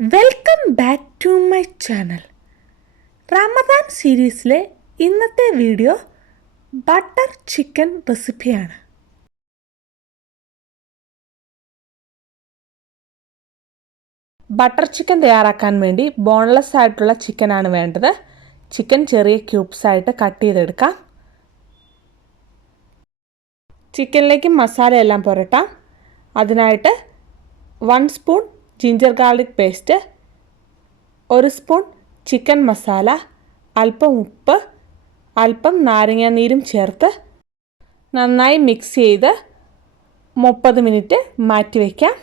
Welcome back to my channel. Ramadan സീരീസിലെ ഇന്നത്തെ video butter chicken റെസിപ്പിയാണ്. ബട്ടർ ചിക്കൻ തയ്യാറാക്കാൻ വേണ്ടി ബോൺലെസ് ആയിട്ടുള്ള ചിക്കനാണ് വേണ്ടത്. ചിക്കൻ ചെറിയ ക്യൂബ്സ് ആയിട്ട് കട്ട് ചെയ്തെടുക്കാം. ചിക്കനിലേക്ക് മസാലയെല്ലാം പുരട്ടാം. അതിനായിട്ട് 1 spoon ginger garlic paste, 1 spoon chicken masala, അല്പം ഉപ്പ്, അല്പം നാരങ്ങാനീരും ചേർത്ത് നന്നായി മിക്സ് ചെയ്ത് 30 മിനിറ്റ് മാറ്റി വയ്ക്കാം.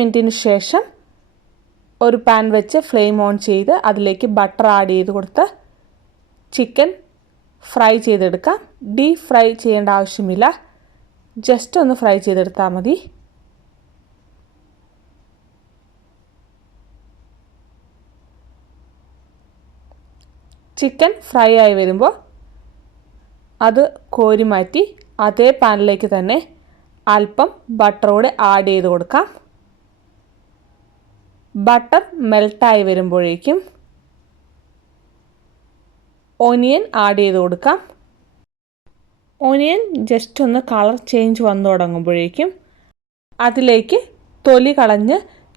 മിനിറ്റിന് ശേഷം ഒരു പാൻ വെച്ച് ഫ്ലെയിം ഓൺ ചെയ്ത് അതിലേക്ക് ബട്ടർ ആഡ് ചെയ്ത് കൊടുത്ത് ചിക്കൻ ഫ്രൈ ചെയ്തെടുക്കാം. ഡീപ്പ് ഫ്രൈ ചെയ്യേണ്ട ആവശ്യമില്ല, ജസ്റ്റ് ഒന്ന് ഫ്രൈ ചെയ്തെടുത്താൽ മതി. ചിക്കൻ ഫ്രൈ ആയി വരുമ്പോൾ അത് കോരി മാറ്റി അതേ പാനിലേക്ക് തന്നെ അല്പം ബട്ടർ കൂടെ ആഡ് ചെയ്ത് കൊടുക്കാം. ബട്ടർ മെൽട്ടായി വരുമ്പോഴേക്കും ഓനിയൻ ആഡ് ചെയ്ത് കൊടുക്കാം. ഓനിയൻ ജസ്റ്റ് ഒന്ന് കളർ ചേഞ്ച് വന്നു തുടങ്ങുമ്പോഴേക്കും അതിലേക്ക് തൊലി കളഞ്ഞ്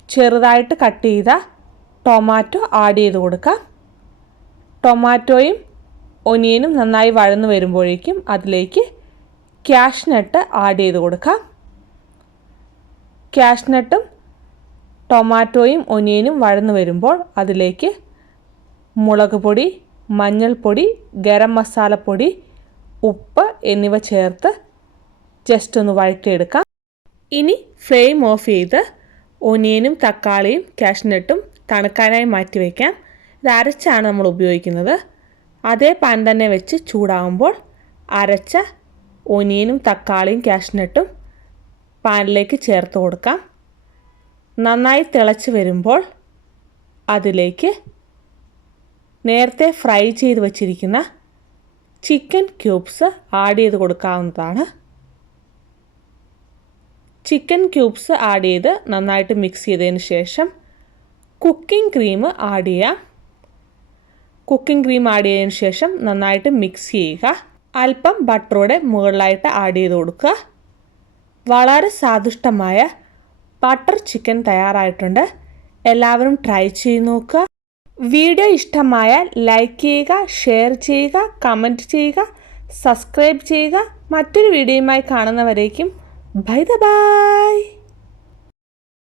ചെറുതായിട്ട് കട്ട് ചെയ്ത ടൊമാറ്റോ ആഡ് ചെയ്ത് കൊടുക്കാം. ടൊമാറ്റോയും ഓനിയനും നന്നായി വഴന്നു വരുമ്പോഴേക്കും അതിലേക്ക് കാഷ്നട്ട് ആഡ് ചെയ്ത് കൊടുക്കാം. കാഷ്നട്ടും ടൊമാറ്റോയും ഒനിയനും വഴന്നു വരുമ്പോൾ അതിലേക്ക് മുളക് പൊടി, മഞ്ഞൾപ്പൊടി, ഗരം മസാലപ്പൊടി, ഉപ്പ് എന്നിവ ചേർത്ത് ജസ്റ്റ് ഒന്ന് വഴറ്റിയെടുക്കാം. ഇനി ഫ്ലെയിം ഓഫ് ചെയ്ത് ഒനിയനും തക്കാളിയും കാഷ്നട്ടും തണുക്കാനായി മാറ്റി വയ്ക്കാം. ഇത് അരച്ചാണ് നമ്മൾ ഉപയോഗിക്കുന്നത്. അതേ പാൻ തന്നെ വെച്ച് ചൂടാകുമ്പോൾ അരച്ച ഒനിയനും തക്കാളിയും കാഷ്നട്ടും പാനിലേക്ക് ചേർത്ത് കൊടുക്കാം. നന്നായി തിളച്ച് വരുമ്പോൾ അതിലേക്ക് നേരത്തെ ഫ്രൈ ചെയ്ത് വച്ചിരിക്കുന്ന ചിക്കൻ ക്യൂബ്സ് ആഡ് ചെയ്ത് കൊടുക്കാവുന്നതാണ്. ചിക്കൻ ക്യൂബ്സ് ആഡ് ചെയ്ത് നന്നായിട്ട് മിക്സ് ചെയ്തതിന് ശേഷം കുക്കിംഗ് ക്രീം ആഡ് ചെയ്യാം. കുക്കിംഗ് ക്രീം ആഡ് ചെയ്തതിന് ശേഷം നന്നായിട്ട് മിക്സ് ചെയ്യുക. അല്പം ബട്ടറോടെ മുകളിലായിട്ട് ആഡ് ചെയ്ത് കൊടുക്കുക. വളരെ സ്വാദിഷ്ടമായ ബട്ടർ ചിക്കൻ തയ്യാറായിട്ടുണ്ട്. എല്ലാവരും ട്രൈ ചെയ്ത് നോക്കുക. വീഡിയോ ഇഷ്ടമായാൽ ലൈക്ക് ചെയ്യുക, ഷെയർ ചെയ്യുക, കമൻറ്റ് ചെയ്യുക, സബ്സ്ക്രൈബ് ചെയ്യുക. മറ്റൊരു വീഡിയോയുമായി കാണുന്നവരേക്കും ബൈ.